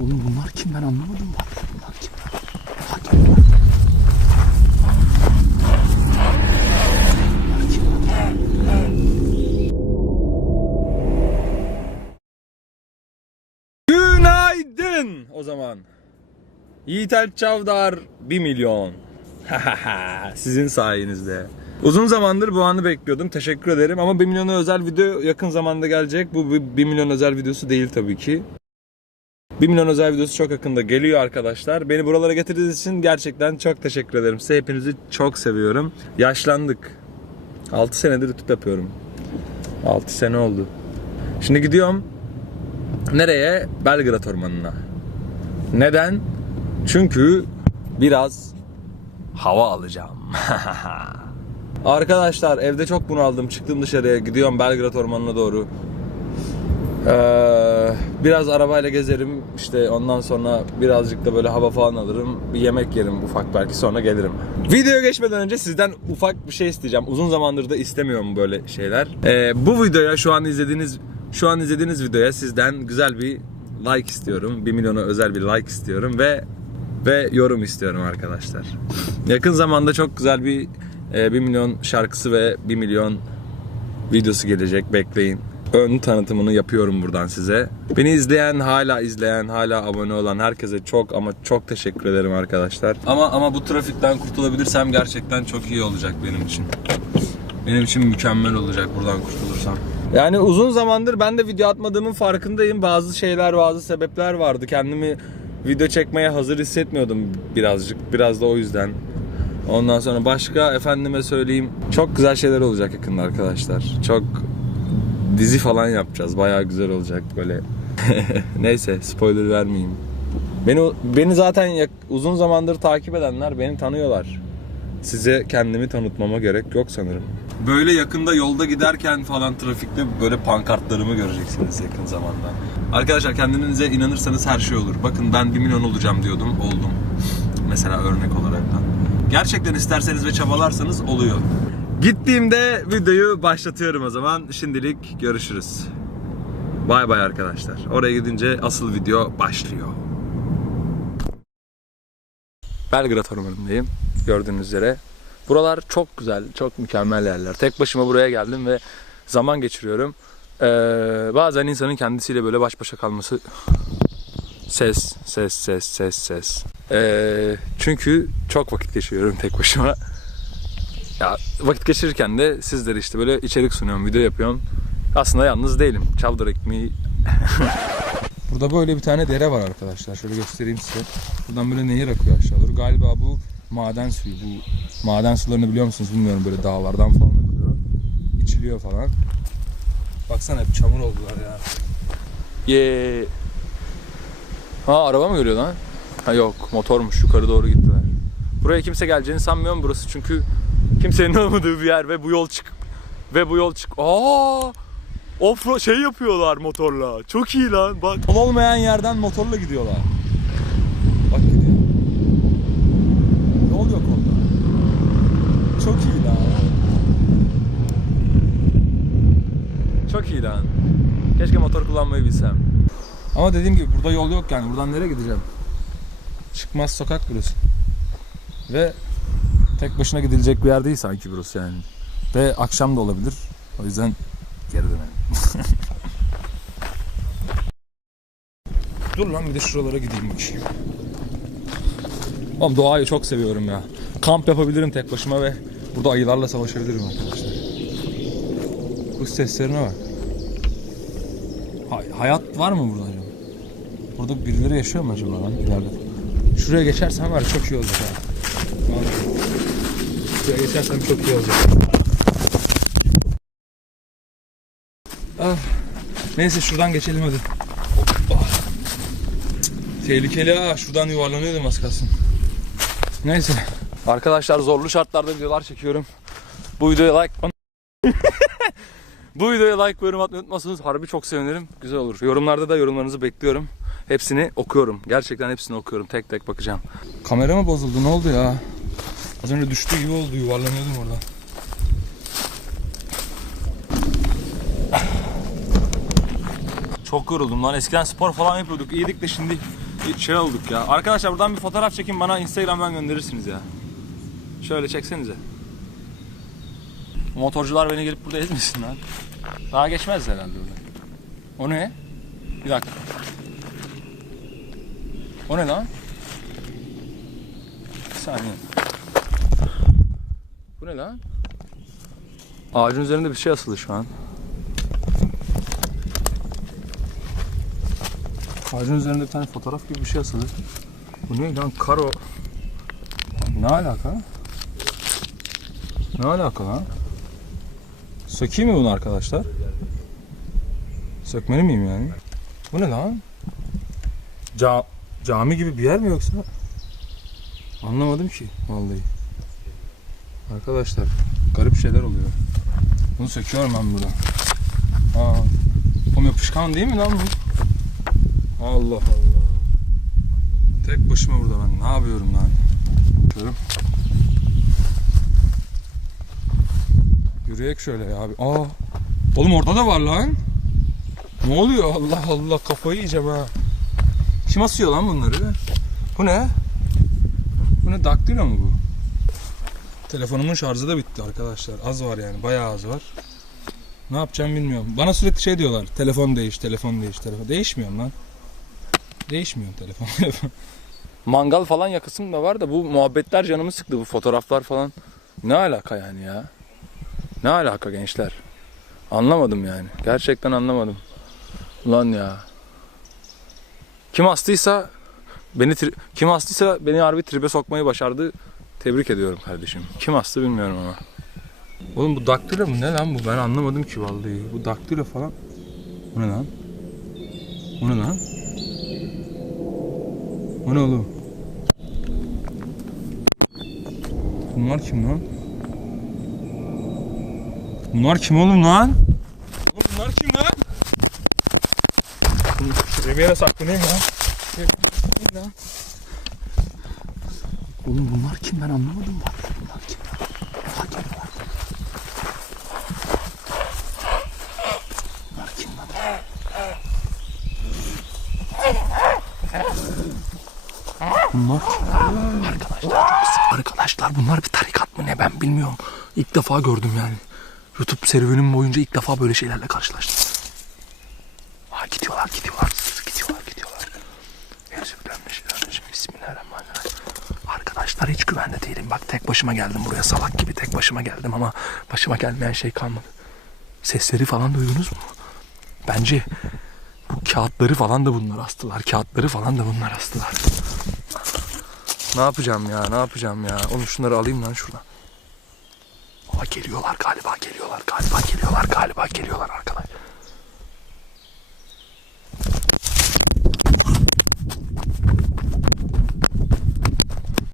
Oğlum bunlar kim ben anlamadım bak. Bunlar kim? Günaydın o zaman. Yiğit Alp Çavdar 1 milyon. Sizin sayenizde. Uzun zamandır bu anı bekliyordum. Teşekkür ederim ama 1 milyona özel video yakın zamanda gelecek. Bu 1 milyon özel videosu değil tabii ki. 1 milyon özel videosu çok yakında geliyor arkadaşlar. Beni buralara getirdiğiniz için gerçekten çok teşekkür ederim. Size hepinizi çok seviyorum. Yaşlandık. 6 senedir YouTube yapıyorum. 6 sene oldu. Şimdi gidiyorum. Nereye? Belgrad Ormanı'na. Neden? Çünkü biraz hava alacağım. Arkadaşlar evde çok bunaldım. Çıktım dışarıya. Gidiyorum Belgrad Ormanı'na doğru. Ee, biraz arabayla gezerim. İşte ondan sonra birazcık da böyle hava falan alırım. Bir yemek yerim ufak belki sonra gelirim. Videoya geçmeden önce sizden ufak bir şey isteyeceğim. Uzun zamandır da istemiyorum böyle şeyler. Ee, bu videoya şu an izlediğiniz şu an izlediğiniz videoya sizden güzel bir like istiyorum. 1 milyona özel bir like istiyorum ve ve yorum istiyorum arkadaşlar. Yakın zamanda çok güzel bir e, 1 milyon şarkısı ve 1 milyon videosu gelecek bekleyin. Ön tanıtımını yapıyorum buradan size. Beni izleyen, hala izleyen, hala abone olan herkese çok ama çok teşekkür ederim arkadaşlar. Ama ama bu trafikten kurtulabilirsem gerçekten çok iyi olacak benim için. Benim için mükemmel olacak buradan kurtulursam. Yani uzun zamandır ben de video atmadığımın farkındayım. Bazı şeyler, bazı sebepler vardı. Kendimi video çekmeye hazır hissetmiyordum birazcık. Biraz da o yüzden. Ondan sonra başka efendime söyleyeyim. Çok güzel şeyler olacak yakında arkadaşlar. Çok dizi falan yapacağız. Bayağı güzel olacak böyle. Neyse spoiler vermeyeyim. Beni beni zaten yak- uzun zamandır takip edenler beni tanıyorlar. Size kendimi tanıtmama gerek yok sanırım. Böyle yakında yolda giderken falan trafikte böyle pankartlarımı göreceksiniz yakın zamanda. Arkadaşlar kendinize inanırsanız her şey olur. Bakın ben 1 milyon olacağım diyordum. Oldum. Mesela örnek olarak da. Gerçekten isterseniz ve çabalarsanız oluyor. Gittiğimde videoyu başlatıyorum o zaman. Şimdilik görüşürüz. Bay bay arkadaşlar. Oraya gidince asıl video başlıyor. Belgrad Ormanı'ndayım. Gördüğünüz üzere. Buralar çok güzel, çok mükemmel yerler. Tek başıma buraya geldim ve zaman geçiriyorum. Ee, bazen insanın kendisiyle böyle baş başa kalması ses, ses, ses, ses, ses. Ee, çünkü çok vakit geçiriyorum tek başıma. Ya vakit geçirirken de sizlere işte böyle içerik sunuyorum, video yapıyorum. Aslında yalnız değilim. Çavdar ekmeği Burada böyle bir tane dere var arkadaşlar. Şöyle göstereyim size. Buradan böyle nehir akıyor aşağı doğru. Galiba bu maden suyu. Bu maden sularını biliyor musunuz bilmiyorum. Böyle dağlardan falan akıyor. İçiliyor falan. Baksana hep çamur oldular ya. Ye. Ha araba mı görüyor lan? Ha yok motormuş yukarı doğru gittiler. Buraya kimse geleceğini sanmıyorum burası çünkü kimsenin olmadığı bir yer ve bu yol çık ve bu yol çık. Aa! Offroad şey yapıyorlar motorla. Çok iyi lan. Bak. Yol olmayan yerden motorla gidiyorlar. Bak gidiyor. Yol yok orada. Çok iyi lan. Çok iyi lan. Keşke motor kullanmayı bilsem. Ama dediğim gibi burada yol yok yani. Buradan nereye gideceğim? Çıkmaz sokak burası. Ve tek başına gidilecek bir yer değil sanki burası yani. Ve akşam da olabilir. O yüzden geri dönelim. Dur lan bir de şuralara gideyim bakayım. Oğlum doğayı çok seviyorum ya. Kamp yapabilirim tek başıma ve burada ayılarla savaşabilirim arkadaşlar. Kuş seslerine bak. Hay- hayat var mı burada acaba? Burada birileri yaşıyor mu acaba lan ileride? Şuraya geçersem var çok iyi olacak ha. Vallahi. Şuraya geçersem çok iyi olacak. Ah. Neyse şuradan geçelim hadi. Oh. Tehlikeli ha. Şuradan yuvarlanıyordum az kalsın. Neyse. Arkadaşlar zorlu şartlarda videolar çekiyorum. Bu videoya like Bu videoya like ve yorum atmayı unutmazsanız harbi çok sevinirim. Güzel olur. Yorumlarda da yorumlarınızı bekliyorum. Hepsini okuyorum. Gerçekten hepsini okuyorum. Tek tek bakacağım. Kamera mı bozuldu? Ne oldu ya? Az önce düştü gibi oldu. Yuvarlanıyordum orada. Çok yoruldum lan. Eskiden spor falan yapıyorduk. İyiydik de şimdi şey olduk ya. Arkadaşlar buradan bir fotoğraf çekin bana Instagram'dan gönderirsiniz ya. Şöyle çeksenize. Motorcular beni gelip burada ezmesin lan. Daha geçmez herhalde orada. O ne? Bir dakika. O ne lan? Bir saniye. Bu ne lan? Ağacın üzerinde bir şey asılı şu an. Ağacın üzerinde bir tane fotoğraf gibi bir şey asılı. Bu ne lan? Karo. Ne alaka? Ne alaka lan? Sökeyim mi bunu arkadaşlar? Sökmeli miyim yani? Bu ne lan? Ca cami gibi bir yer mi yoksa? Anlamadım ki vallahi. Arkadaşlar garip şeyler oluyor. Bunu söküyorum ben buradan. Aa, o yapışkan değil mi lan bu? Allah Allah. Tek başıma burada ben. Ne yapıyorum lan? Bakıyorum. Yürüyek şöyle ya abi. Aa. Oğlum orada da var lan. Ne oluyor? Allah Allah kafayı yiyeceğim ha. Kim asıyor lan bunları? Bu ne? Bu ne daktilo mu bu? Telefonumun şarjı da bitti arkadaşlar. Az var yani bayağı az var. Ne yapacağım bilmiyorum. Bana sürekli şey diyorlar. Telefon değiş, telefon değiş, telefon. Değişmiyorum lan. Değişmiyor telefon. Mangal falan yakısım da var da bu muhabbetler canımı sıktı bu fotoğraflar falan. Ne alaka yani ya? Ne alaka gençler? Anlamadım yani. Gerçekten anlamadım. Ulan ya. Kim astıysa beni kim astıysa beni harbi tribe sokmayı başardı. Tebrik ediyorum kardeşim. Kim astı bilmiyorum ama. Oğlum bu daktilo mu ne lan bu? Ben anlamadım ki vallahi. Bu daktilo falan. Bu ne lan? Bu ne lan? O ne oğlum? Bunlar kim lan? Bunlar kim oğlum lan? Oğlum bunlar kim lan? Şuraya bir yere saklanayım ya. Şuraya- lan. Oğlum bunlar kim ben anlamadım bak. Bunlar kim? Bak geliyorlar. Bunlar kim lan? Bunlar kim? Arkadaşlar, arkadaşlar bunlar bir tarikat mı ne ben bilmiyorum. İlk defa gördüm yani. YouTube serüvenim boyunca ilk defa böyle şeylerle karşılaştım. Ha gidiyorlar gidiyorlar gidiyorlar gidiyorlar. Euzubillahimineşşeytanirracim. Bismillahirrahmanirrahim. Arkadaşlar hiç güvende değilim. Bak tek başıma geldim buraya salak gibi tek başıma geldim ama başıma gelmeyen şey kalmadı. Sesleri falan duydunuz mu? Bence bu kağıtları falan da bunlar astılar. Kağıtları falan da bunlar astılar. Ne yapacağım ya? Ne yapacağım ya? Oğlum şunları alayım lan şuradan. Aa, geliyorlar galiba geliyorlar galiba geliyorlar galiba geliyorlar